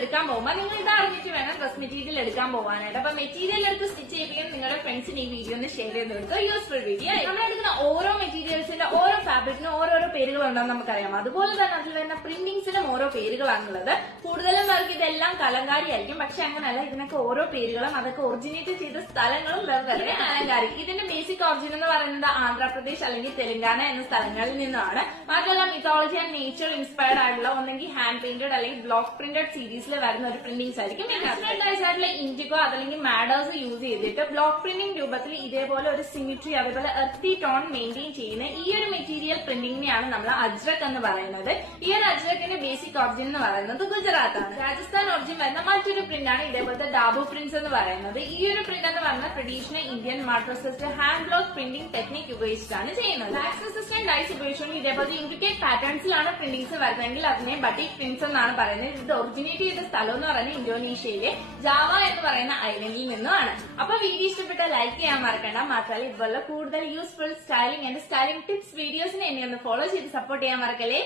എടുക്കാൻ പോകുമ്പോൾ നിങ്ങൾ ഇത് അറിഞ്ഞിട്ട് വേണം ഡ്രസ് മെറ്റീരിയൽ എടുക്കാൻ പോകാനായിട്ട്. അപ്പൊ മെറ്റീരിയൽ എടുത്ത് സ്റ്റിച്ച് ചെയ്യിപ്പിക്കാൻ നിങ്ങളുടെ ഫ്രണ്ട്സിന് ഈ വീഡിയോ ഒന്ന് ഷെയർ ചെയ്ത് കൊടുക്കുക. Useful video. നമ്മൾ എടുക്കുന്ന ഓരോ മെറ്റീരിയൽസിന്റെ ഓരോ ഫാബ്രിക്കിനും ഓരോരോ പേരുകളുണ്ടെന്ന് നമുക്കറിയാം. അതുപോലെ തന്നെ അതിൽ വരുന്ന പ്രിന്റിംഗ്സിനും ഓരോ പേരുകളാണുള്ളത്. കൂടുതലും പേർക്ക് ഇതെല്ലാം കലങ്കാരി ആയിരിക്കും, പക്ഷെ അങ്ങനെയല്ല, ഇതിനൊക്കെ ഓരോ പേരുകളും അതൊക്കെ ഒറിജിനേറ്റ് ചെയ്ത സ്ഥലങ്ങളും വെവ്വേറെ. കലങ്കാരി ഇതിന്റെ ബേസിക് ഒറിജിൻ എന്ന് പറയുന്നത് ആന്ധ്രാപ്രദേശ് അല്ലെങ്കിൽ തെലങ്കാന എന്ന സ്ഥലങ്ങളിൽ നിന്നാണ്. മാത്രമല്ല മിത്തോളജി ആൻഡ് നേച്ചർ ഇൻസ്പയർഡ് ആയിട്ടുള്ള ഒന്നെങ്കിൽ ഹാൻഡ് പെയിന്റഡ് അല്ലെങ്കിൽ ബ്ലോക്ക് പ്രിന്റഡ് സീരീസിൽ വരുന്ന ഒരു പ്രിന്റിംഗ്സ് ആയിരിക്കും. ആയിട്ടുള്ള ഇൻഡിഗോ അതല്ലെങ്കിൽ മാഡേഴ്സ് യൂസ് ചെയ്തിട്ട് ബ്ലോക്ക് പ്രിന്റിംഗ് രൂപത്തിൽ ഇതേപോലെ ഒരു സിമിട്രി അതേപോലെ എർത്തി ടോൺ മെയിൻറ്റെയിൻ ചെയ്യുന്ന ഈ ഒരു മെറ്റീരിയൽ പ്രിന്റിംഗിനെയാണ് നമ്മൾ അജ്രക് എന്ന് പറയുന്നത്. ഈ ഒരു അജ്രക്കിന്റെ ബേസിക് ഒറിജിൻ എന്ന് പറയുന്നത് ഗുജറാത്താണ്. രാജസ്ഥാൻ ഒറിജിൻ വരുന്ന മറ്റൊരു പ്രിന്റാണ് ഇതേപോലത്തെ ഡാബു പ്രിന്റ്സ് എന്ന് പറയുന്നത്. ഈ ഒരു പ്രിന്റ് എന്ന് പറയുന്നത് traditional Indian mattresses hand block printing technique ഉപയോഗിച്ചിട്ടാണ് ചെയ്യുന്നത്. വാക്സ് റെസിസ്റ്റന്റ് ഡൈസ് ഉപയോഗിച്ചുകൊണ്ട് ഇതേപോലെ ഇൻട്രിക്കേറ്റ് പാറ്റേൺസിലാണ് പ്രിന്റിംഗ്സ് വരുന്നതെങ്കിൽ അതിനെ ബട്ടിക് പ്രിന്റ്സ് എന്നാണ് പറയുന്നത്. ഇത് ഒറിജിനേറ്റ് ചെയ്ത സ്ഥലം എന്ന് പറയുന്നത് ഇന്തോനേഷ്യയിലെ ജാവ എന്ന് പറയുന്ന ഐലൻഡിൽ നിന്നുമാണ്. അപ്പൊ വീഡിയോ ഇഷ്ടപ്പെട്ട ലൈക്ക് ചെയ്യാൻ മറക്കണ്ട. മാത്രമല്ല ഇതുപോലെ കൂടുതൽ useful styling and styling tips വീഡിയോസിനെ എന്നെ ഒന്ന് ഫോളോ ചെയ്ത് സപ്പോർട്ട് ചെയ്യാൻ മറക്കല്ലേ.